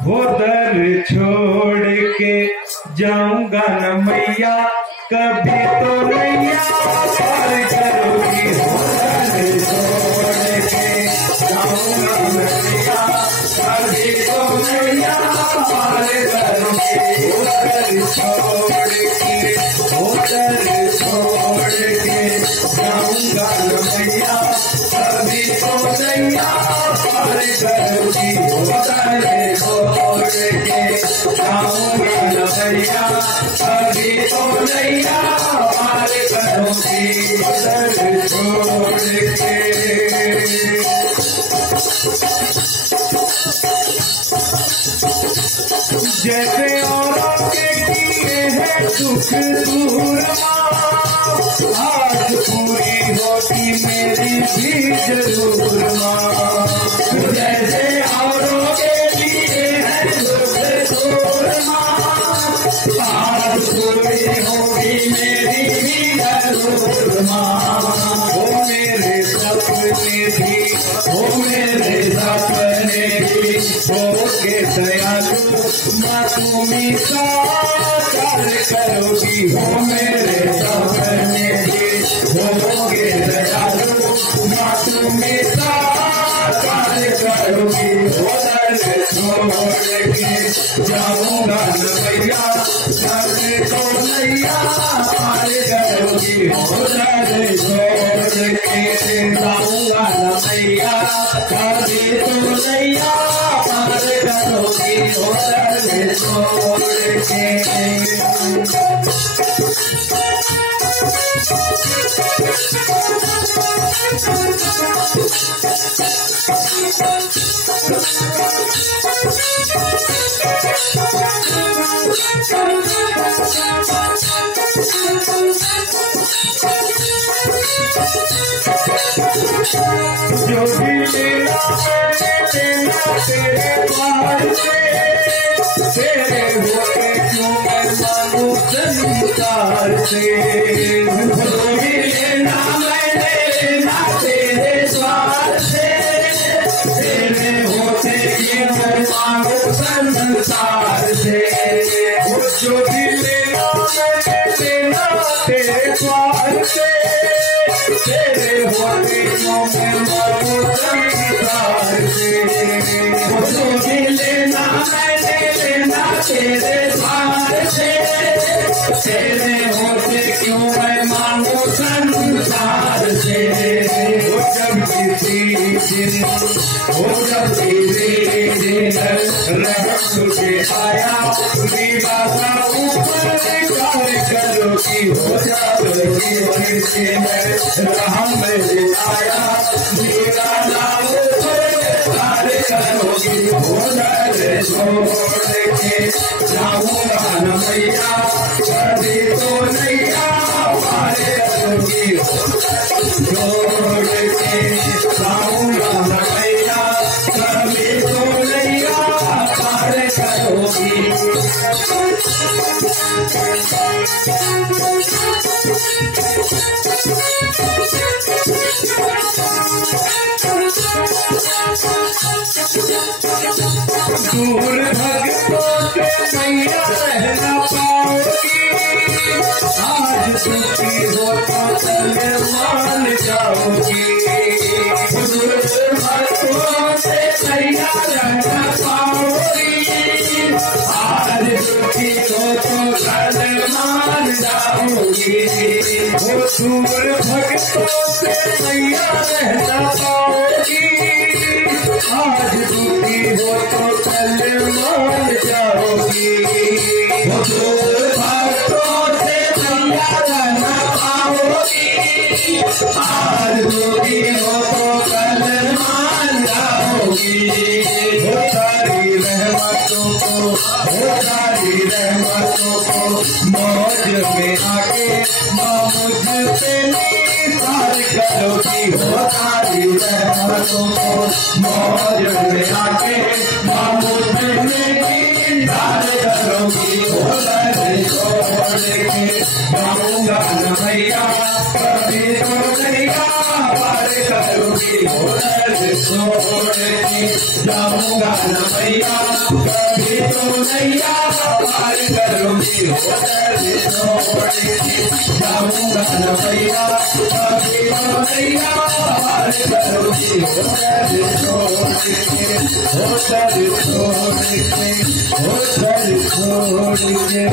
वो दर छोड़ के जाऊंगा न मैया, कभी तो नैया पार करोगी। वो दर छोड़ के जाऊंगा न मैया, कभी तो नैया पार करोगी। वो दर छोड़ के जाऊंगा न मैया, कभी तो नैया पार करोगी। वो दर छोड़ के जाऊंगा न मैया, कभी तो नैया पार करोगी। दर छोड़ के जैसे औरों के किए हैं दुख दूर आज पूरी होती मेरी भी जरूर माँ। जैसे औरों के लिए है दुख दूर आज पूरी होगी मेरी भी जरूर माँ। वो मेरे सपने भी, वो मेरे सपने भी हो के दयालु मासूमी साकार करोगी। हो मेरे सपने भी हो के दयालु मासूमी साकार करोगी। वो दर छोड़ के जाऊंगा न मैया, कभी तो नैया पार करोगी। हो दर छोड़ के जाऊंगा न मैया, कभी तो नैया पार करोगी। हो दर छोड़ के जो भी लेना लेना तेरे द्वार से, तेरे होते क्यों मैं मांगू संसार से। जो भी लेना मैंने लेना तेरे द्वार से, तेरे होते क्यों मैं मांगू संसार से। जो भी लेना मैंने लेना तेरे द्वार से, तेरे होते क्यों मैं मांगू संसार से। जो भी लेना मैंने लेना तेरे द्वार से, तेरे होते क्यों मैं मांगू संसार से। वो जब किसी दिन, वो जब किसी दिन रहम तुझे आया, दीवाना ऊपर कार करोगी। हो जब जीवन से रहम मेरे आया, दीवाना ऊपर कार करोगी। हो दर छोड़ के जाऊंगा न मैया, कभी तो नैया पार करोगी। छोड़ के जाऊंगा न मैया, कभी तो नैया पार करोगी। दूर भक्तों से मैया रहना पाओगी, आज दुखी हो तो कल मान जाओगी। दूर भक्तों से मैया रहना पाओगी, आज दुखी हो तो कल मान जाओगी। वो दूर भक्तों से मैया रहना पाओगी, आज दुखी हो तो कल मान जाओगी। वो दूर भक्तों से मैया रहना पाओगी, आज दुखी हो तो कल मान जाओगी। वो सारी रहमतों को मौज में आके माँ मुझ पे निसार करोगी। हो सारी रहमतों को मौज में आके माँ मुझ पे निसार करोगी। हो दर छोड़ के जाऊंगा न मैया, कभी तो नैया छोड़ के जाऊंगा न मैया कभी तो नैया पार करूंगी हो दर्द छोड़ के जाऊंगा न मैया कभी तो नैया पार करूंगी हो दर्द छोड़ के हो दर्द छोड़ के हो दर्द छोड़ के